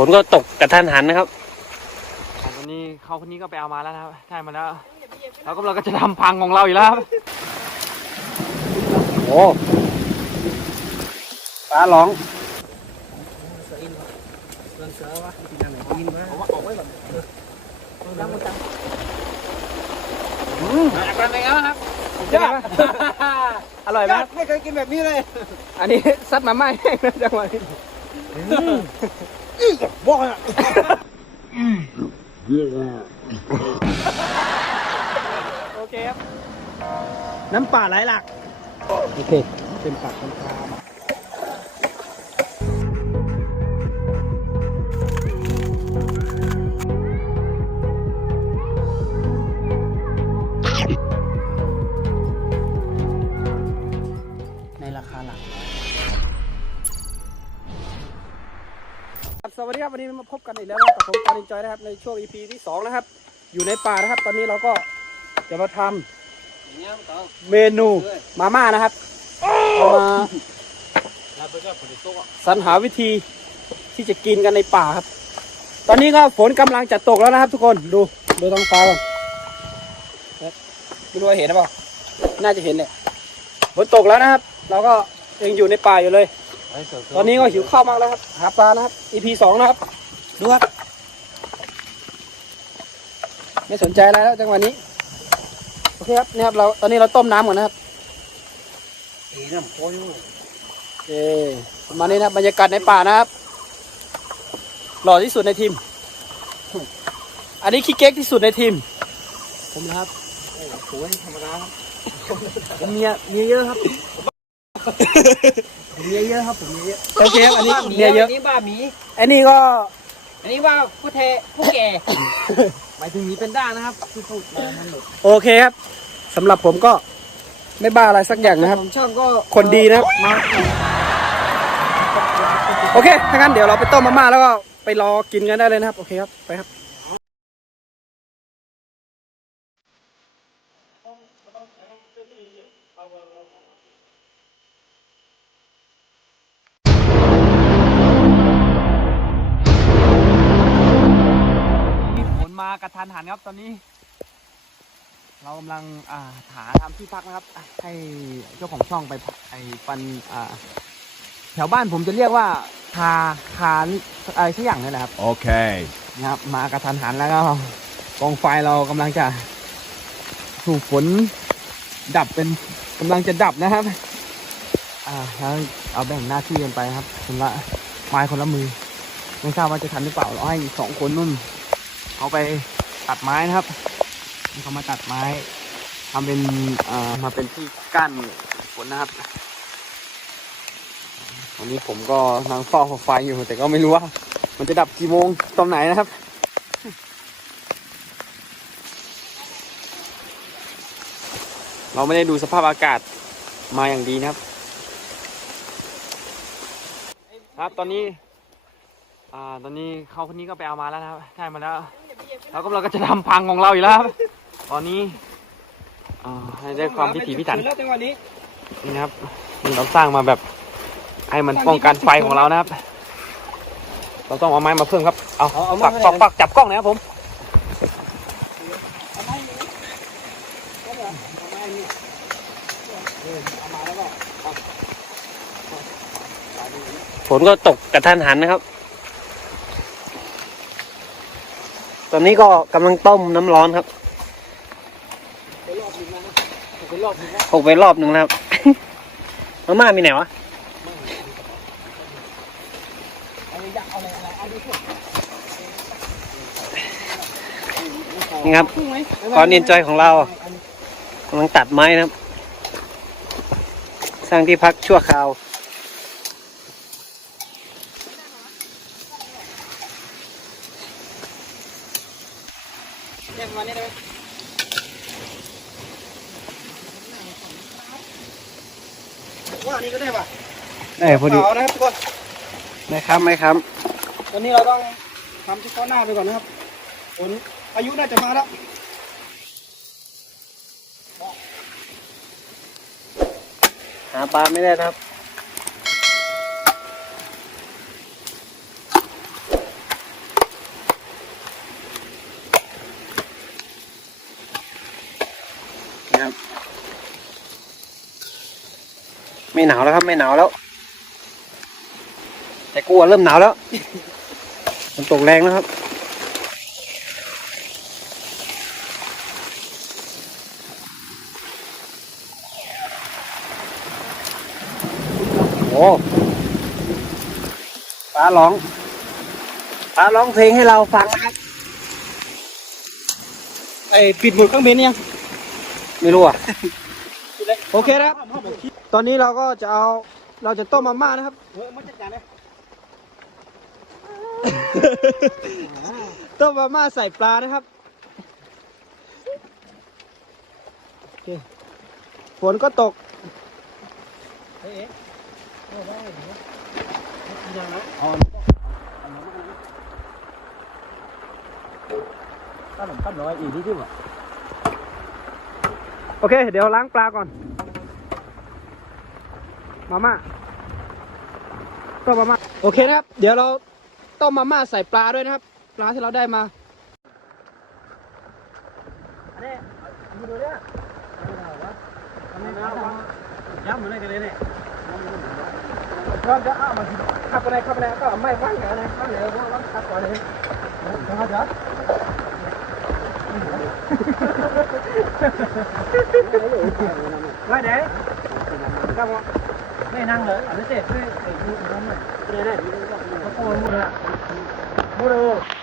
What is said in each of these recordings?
ฝนก็ตกกระทันหันนะครับวันนี้เขาคนนี้ก็ไปเอามาแล้วนะครับได้มาแล้วเรากำลังก็จะทำพังของเราอยู่แล้วครับโอ้ฟ้าร้องเป็นไงครับยอดอร่อยไหมไม่เคยกินแบบนี้เลย อันนี้ซัดมาไม่แห้งนะจังหวะนี้ บอกอะโอเคครับ น้ำป่าไหลหลัก โอเค เป็นปากเป็นคา กันอีกแล้วนะครับกับผมการินจอยนะครับในช่วง EP ที่2นะครับ อยู่ในป่านะครับ ตอนนี้เราก็จะมาทำเมนูมาม่านะครับมาสรรหาวิธีที่จะกินกันในป่าครับ ตอนนี้ก็ฝนกำลังจะตกแล้วนะครับ ทุกคนดูดูท้องฟ้าก่อนไม่รู้ว่าเห็นหรือเปล่าน่าจะเห็นแหละฝนตกแล้วนะครับ เราก็ยังอยู่ในป่าอยู่เลย ตอนนี้ก็หิวข้าวมากแล้วครับ หาปลานะครับ EP สองนะครับ ดูครับ ไม่สนใจอะไรแล้วจังหวะนี้ โอเคครับนี่ครับเราตอนนี้เราต้มน้ำก่อนนะครับเอ๋น้ำโคยเอประมาณนี้นะครับบรรยากาศในป่านะครับ หล่อที่สุดในทีม อันนี้ขี้เก๊กที่สุดในทีม ผมนะครับโอ้โหธรรมดาครับผมเมียเมียเยอะครับผมเมียเยอะครับผมเมียเยอะโอเคครับอันนี้เมียเยอะอันนี้บ้าหมีอันนี้ก็ อันนี้ว่าผู้เทผู้แก่ หมายถึงหมีเป็นด้านะครับที่พูดมาทั้งหมดโอเคครับสำหรับผมก็ไม่บ้าอะไรสักอย่างนะครับผมชอบก็คนดีนะครับโอเคถ้างั้นเดี๋ยวเราไปต้มมาม่าแล้วก็ไปรอกินกันได้เลยนะครับ โอเคครับ ไปครับ มากระทันหันครับตอนนี้ เรากำลังอ่าหาทำที่พักนะครับอะให้เจ้าของช่องไปไอ้ปันอ่าแถวบ้านผมจะเรียกว่าคาคาอะไรสักอย่างนี่แหละครับ Okay. นะครับมากระทันหันแล้วก็กองไฟเรากำลังจะถูกฝนดับเป็นกำลังจะดับนะครับ อ่าแล้วเอาแบ่งหน้าที่กันไปครับคนละไม้คนละมือ ไม่ทราบว่าจะทันหรือเปล่าเราให้อีกสองคนนุ่น เขาไปตัดไม้นะครับเขามาตัดไม้ทำเป็นมาเป็นที่กั้นฝนนะครับวันนี้ผมก็นั่งเฝ้าไฟอยู่แต่ก็ไม่รู้ว่า มันจะดับกี่โมงตอนไหนนะครับเราไม่ได้ดูสภาพอากาศมาอย่างดีนะครับ ครับตอนนี้ อ่าตอนนี้เขาคนนี้ก็ไปเอามาแล้วนะครับได้มาแล้ว เรากำลังก็จะทำพังของเราอยู่แล้วครับตอนนี้อ่าให้ได้ความพิถีพิถัน แล้วจังหวะนี้นี่นะครับนี่เราสร้างมาแบบให้มันป้องกันไฟของเรานะครับ เราต้องเอาไม้มาเพิ่มครับ เอาเอาเอาปัมากให้ปักปักจับกล้องนะครับผมฝนก็ตกกระทันหันนะครับ ตอนนี้ก็กำลังต้มน้ำร้อนครับหกไปรอบหนึ่งแล้วครับ มาม่ามีไหนวะนี่ครับตอนเอ็นจอยของเรากำลังตัดไม้นะครับ สร้างที่พักชั่วคราว ได้พอดีาวนะครับทุกคนไม่ครับไม่ครับ ตอนนี้เราต้องทำเฉพาะหน้าไปก่อนนะครับฝนอายุน่าจะมาแล้วหาปลาไม่ได้นะครับ ไม่หนาวแล้วครับ ไม่หนาวแล้ว กลัวเริ่มหนาวแล้ว มันตกแรงแล้วครับ โอ้ฟ้าร้องฟ้าร้องเพลงให้เราฟังนะครับ ไอ้ปิดหมดเครื่องบินยัง ไม่รู้อะ โอเคนะครับ ตอนนี้เราก็จะเอา เราจะต้มมาม่านะครับ ต้มมาม่าใส่ปลานะครับโอเคฝนก็ตกข้าวหนมข้าวน้อยอีกที่ที่ว่ะโอเค เดี๋ยวล้างปลาก่อน มาม่าต้มมาม่าโอเคนะครับ เดี๋ยวเรา ต้มมาม่าใส่ปลาด้วยนะครับ ปลาที่เราได้มาย้ำมันได้กันเลยเนี่ยก็จะเอามาขับไปไหนขับไปไหนก็ไม่ว่างอย่างไรว่างอย่างไรก็ว่างขับก่อนเลยนะครับเดี๋ยวไว้เดี๋ยวครับผม ไม่นั่งเลยอันนี้เสร็จไม่ไอ้ยูน้ำเลยเดี๋ยวเดี๋ยวเขาโกนหมดเลยบูดูโอ้โ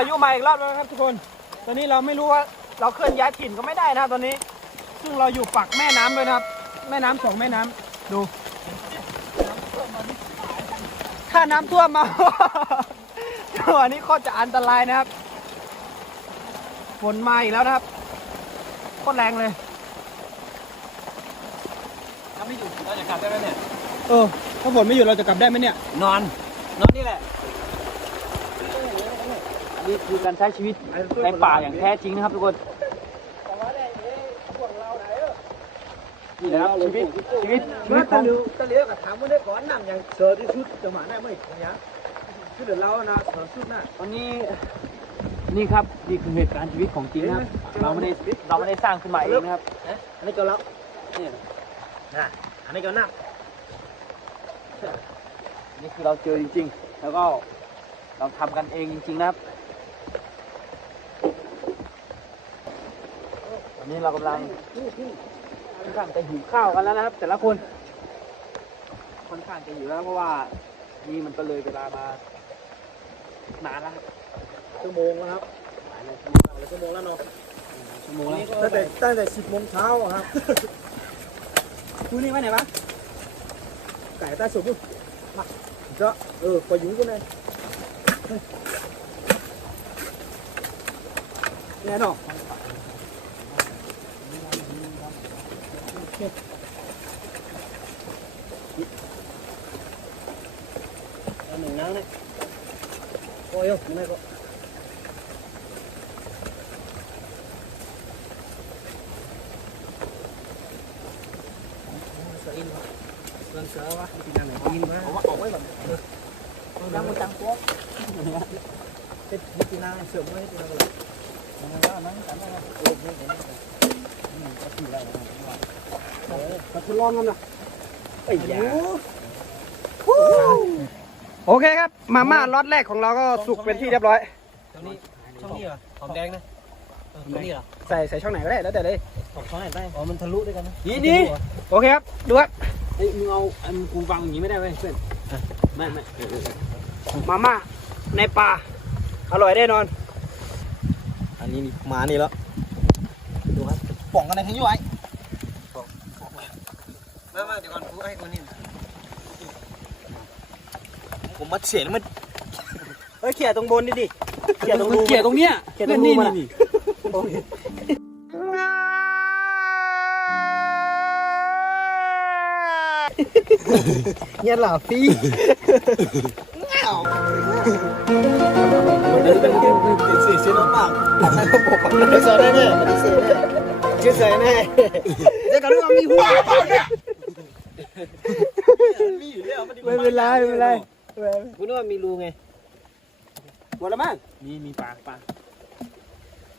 ายุมาอีกรอบแล้วนะครับทุกคน ตอนนี้เราไม่รู้ว่าเราเคลื่อนย้ายถิ่นก็ไม่ได้นะครับตอนนี้ ซึ่งเราอยู่ปักแม่น้ำเลยนะครับ แม่น้ำสองแม่น้ำดู ถ้าน้ำท่วมมา จังหวะนี้ก็จะอันตรายนะครับ ฝนมาอีกแล้วนะครับโคตรแรงเลย ถ้าไม่อยู่เราจะกลับได้ไหมเนี่ย เออ ถ้าฝนไม่หยุดเราจะกลับได้ไหมเนี่ย นอน นอนนี่แหละ นี่คือการใช้ชีวิตในป่าอย่างแท้จริงนะครับทุกคนนี่นะครับชีวิตชีวิตชีวิตของตะเลียวกับถามว่าได้ก่อนนั่งอย่างเสือที่สุดจะมาได้ไหมเนี่ยคือเดี๋ยวเรานะเสือสุดน่ะวันนี้นี่ครับนี่คือเหตุการณ์ชีวิตของจริงนะครับ เราไม่ได้เราไม่ได้สร้างขึ้นมาเองนะครับอันนี้ก็แล้วนี่นะอันนี้ก็นั่งนี่คือเราเจอจริง ๆ แล้วก็เราทำกันเองจริง ๆ นะครับ นนี้เรากำลังค่อนข้างจะหิวข้าวกันแล้วนะครับ แต่ละคนค่อนข้างจะหิวแล้วเพราะว่านี่มันก็เลยเวลามานานแล้วครับชั่วโมงแล้วครับชั่วโมงแล้วเนาะชั่วโมงแล้วตั้งแต่ตั้งแต่สิบโมงเช้าอะครับคุณนี่ไว้ไหนวะไก่ใต้สุดปุ๊บมาเจาะเออไปอยู่กันเลยเนี่ยเนาะหนึ่งนั่งเนี่ยโอ้ยไม่ก็เสืออิน วะเสือเสือวะที่นั่นไหนอินวะเอาเอาไว้ แบบจังจังตัวเป็นที่นั่นเสือไม่ที่นั่นเลยนั่งก็นั่งกันนะโอ้ยไม่เห็นก็ที่ไรเออก็ทดลองกันนะไอ้ยาโอเคครับ มาม่าล็อตแรกของเราก็สุกเป็นที่เรียบร้อยตรงนี้ช่องนี้เหรอหอมแดงนะเตรงนี้เหรอใส่ใส่ช่องไหนก็ได้แล้วแต่เลยสองช้อนไหนได้อ๋อมันทะลุด้วยกันนะนี่นี่โอเคครับดูครับเฮ้ยมึงเอาอันกูฟังอย่างนี้ไม่ได้เว้ยเพื่อนไม่ไม่เออเออเออมาม่าในป่าอร่อยแน่นอน อันนี้นี่มานี่แล้วดูครับป่องกันในทั้งยุ้ย มามาเดี๋ยวก่อนกูให้คนนี้ผมมาเสียแล้วมันเฮ้ยเขี่ยตรงบนดิดิเขี่ยตรงมันรูเกลี่ยตรงเนี้ยเกลี่ยตรงรูนี่มันนี่อะนี่เนี่ยหล่ะพี่เสียเสียน้ำปากไม่สอนแน่แน่ไม่ได้เสียแน่ชื่อเสียแน่เดี๋ยวกันว่ามีหัวมีอยู่แล้ว ไม่เป็นไรไม่เป็นไรกูนึกว่ามีรูไงหมดแล้วมั้งมีมีปลาปลา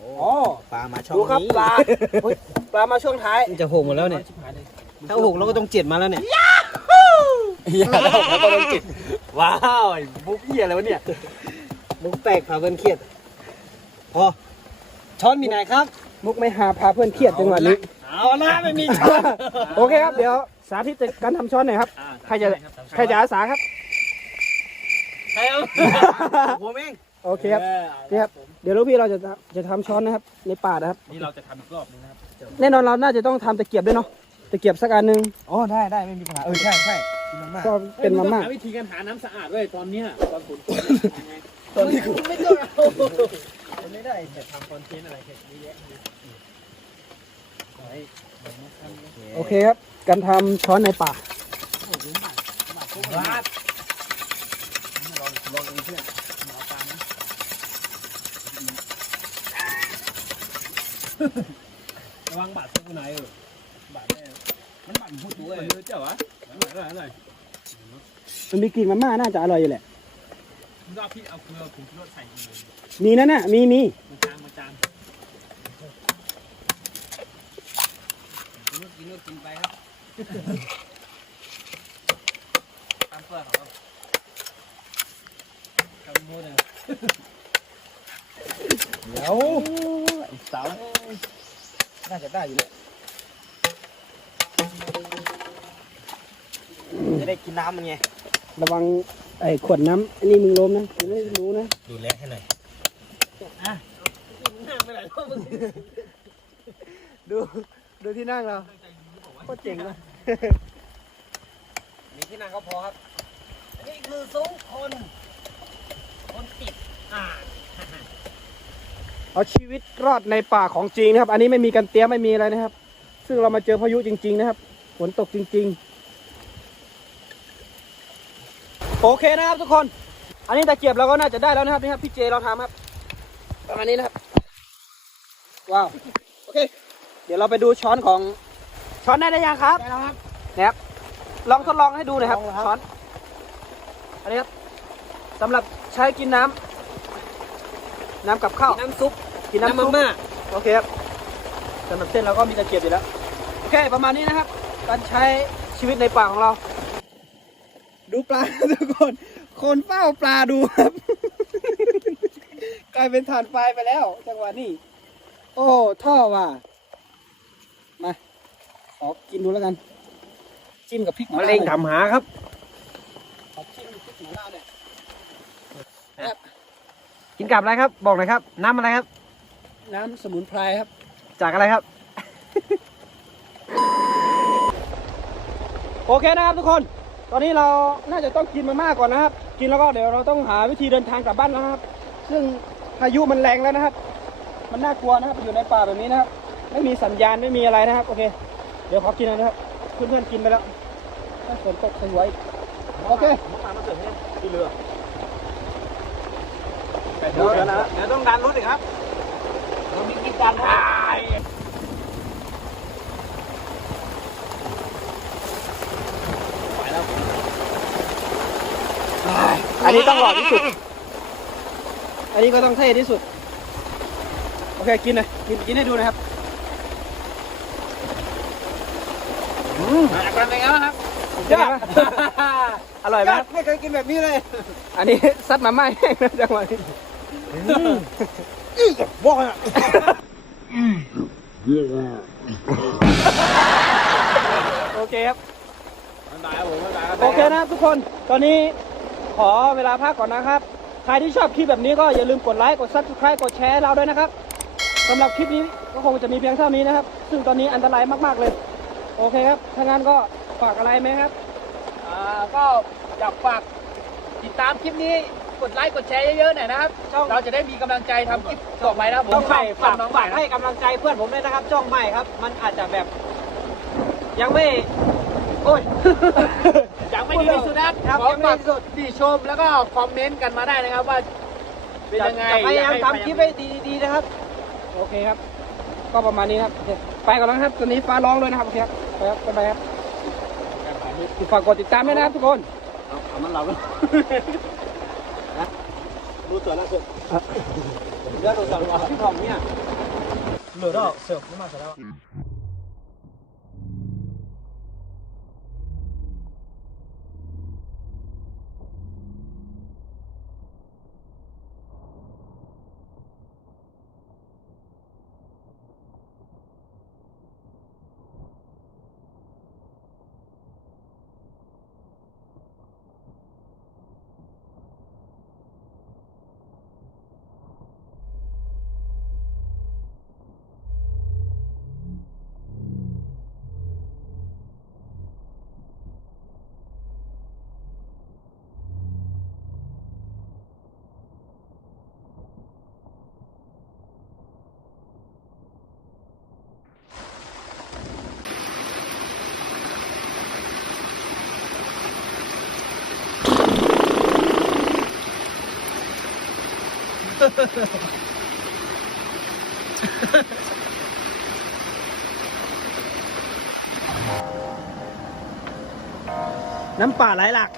อ๋อปลามาช่องดูครับนี้ปลาเฮ้ยปลามาช่วงท้ายมันจะหกหมดแล้วเนี่ยชิบหายเลยถ้าหกเราก็ต้องเจ็ดมาแล้วเนี่ยอย่าแล้วก็ต้องจิตว้าวไอ้บุ๊กเหี้ยอะไรวะเนี่ยมุกแตกผ่าเบิ้นเครียดพอช้อนมีไหนครับ มุกไม่หาพาเพื่อนเครียดจังหวะนี้เอาละไม่มีช้อนโอเคครับเดี๋ยว สาธิตการทำช้อนหน่อยครับใครจะ ใครจะอาสาครับ ใครเอาผมเองโอเคครับ นี่ครับ เดี๋ยวลูกพี่เราจะจะทำช้อนนะครับ ในป่านะครับ นี่เราจะทำอีกรอบนึงนะครับแน่นอนเราน่าจะต้องทำตะเกียบด้วยเนาะ ตะเกียบสักอันหนึ่งอ๋อได้ได้ไม่มีปัญหาเออใช่ใช่กินมาม่าก็เป็นมาม่าหาวิธีการหาน้ำสะอาดเว้ยตอนเนี้ยตอนฝนตกยังไงตอนนี้กูไม่ต้องเอาไม่ได้แต่ทำคอนเทนต์อะไรเสร็จเยอะแยะเลยโอเคครับ การทำช้อนในป่าลาดลองลองกันเพื่อนหมอปลานะระวังบาดสักหน่อยเออบาดแน่มันบาดพูดตัวเลยเจ้าวะอร่อยอร่อยอร่อยมันมีกลิ่นมาม่าน่าจะอร่อยอยู่แหละรอบพี่เอาเกลือผงชูรสใส่เลยมีนั่นน่ะมีมีมาจานมาจานกินนู่นกินนู่นกินไปครับ ตามเปลือกเขาทำมูดเลยเดี๋ยวสาวน่าจะได้อยู่แล้วจะได้กินน้ำมันไงระวังไอ้ขวดน้ำอันนี้มึงล้มนะมึงไม่รู้นะดูแลให้หน่อยดูดูที่นั่งเรา โคตรเจ๋งเลยมีที่นั่งก็พอครับอันนี้คือซุ้มคน คนติดอ่างเอาชีวิตรอดในป่าของจริงนะครับ อันนี้ไม่มีกันเตี้ยมไม่มีอะไรนะครับ ซึ่งเรามาเจอพายุจริง ๆ นะครับ ฝนตกจริง ๆ โอเคนะครับทุกคน อันนี้ตะเกียบเราก็น่าจะได้แล้วนะครับนี่ครับพี่เจเราทำครับ ประมาณนี้นะครับ ว้าว โอเค เดี๋ยวเราไปดูช้อนของ ช้อนได้หรือยังครับได้แล้วครับนะครับ ลองทดลองให้ดูหน่อยครับ ลองแล้วครับ ช้อน อันนี้ครับสำหรับใช้กินน้ำน้ำกับข้าว น้ำซุปกินน้ำน้ำมาซุปม่า โอเคครับสำหรับเส้นเราก็มีตะเกียบอยู่แล้ว โอเค ประมาณนี้นะครับ การใช้ชีวิตในป่าของเรา ดูปลา ทุกคน คนเฝ้าปลาดูครับ กลายเป็นฐานไฟไปแล้ว จังหวะนี้ โอ้ ท่อว่ะมาข อกินดูแล้วกัน จิ้มกับพริกหมะล่าเร็งหน่อยทำหาครับขอจิ้มพริกหม่าล่าเนี่ยกินกับอะไรครับ บอกหน่อยครับ น้ำอะไรครับ น้ำสมุนไพรครับ จากอะไรครับ โอเคนะครับทุกคน ตอนนี้เราน่าจะต้องกินมาม่าก่อนนะครับ กินแล้วก็เดี๋ยวเราต้องหาวิธีเดินทางกลับบ้านแล้วนะครับ ซึ่งพายุมันแรงแล้วนะครับ มันน่ากลัวนะครับอยู่ในป่าแบบนี้นะครับ ไม่มีสัญญาณไม่มีอะไรนะครับ โอเคเดี๋ยวขอกินแล้วนะครับเพื่อนๆกินไปแล้วถ้าฝนตกสวยโอเคปลามาเสิร์ฟเนี่ยที่เรือเดี๋ยวนะเดี๋ยวต้องดันรถอีกครับเรามีกินกันนะอันนี้ต้องหล่อที่สุด อันนี้ก็ต้องเท่ที่สุด โอเค กินเลยกินกินให้ดูนะครับ อา การเป็นไงบ้างครับยอดอร่อยไหมไม่เคยกินแบบนี้เลย อันนี้ซัดมาม่าแห้งนะจังหวะนี้บอกอะโอเคครับบ๊ายบายครับผมบ๊ายบายครับโอเคนะครับทุกคนตอนนี้ขอเวลาพักก่อนนะครับ ใครที่ชอบคลิปแบบนี้ก็อย่าลืมกดไลค์กด subscribe กดแชร์เราด้วยนะครับสำหรับคลิปนี้ก็คงจะมีเพียงเท่านี้นะครับ ซึ่งตอนนี้อันตรายมากๆเลย โอเคครับ ถ้างั้นก็ฝากอะไรไหมครับ อ่าก็อยากฝากติดตามคลิปนี้กดไลค์กดแชร์เยอะๆหน่อยนะครับ ช่อง เราจะได้มีกำลังใจทำคลิปต่อไปนะครับผมช่องใหม่ฝากน้องใหฝาม่กนะให้กำลังใจเพื่อนผมด้วยนะครับช่องใหม่ครับ มันอาจจะแบบ ยังไม่ โอ้ย ยังไม่ดีที่สุดนะครับครับขอยังไม่ฝากดีที่สุด ติชมแล้วก็คอมเมนต์กันมาได้นะครับว่าเป็นยังไงจะพยายามอให้ทำคลิปให้ดีๆนะครับ โอเคครับ ก็ประมาณนี้นะครับโอเคไปก่อนแล้วนะครับ ตอนนี้ฟ้าร้องเลยนะครับ โอเคครับไป ครับบ๊ายบายครับฝากกดติดตามด้วยนะครับทุกคนเอามันเราแล้วรู้ตัวแล้วสุดเดี๋ยวเราสั่งว่าพี่ทองเนี่ยเหลือดอกเสือไม่มาเสร็จแล้ว น้ำป่าไหลหลาก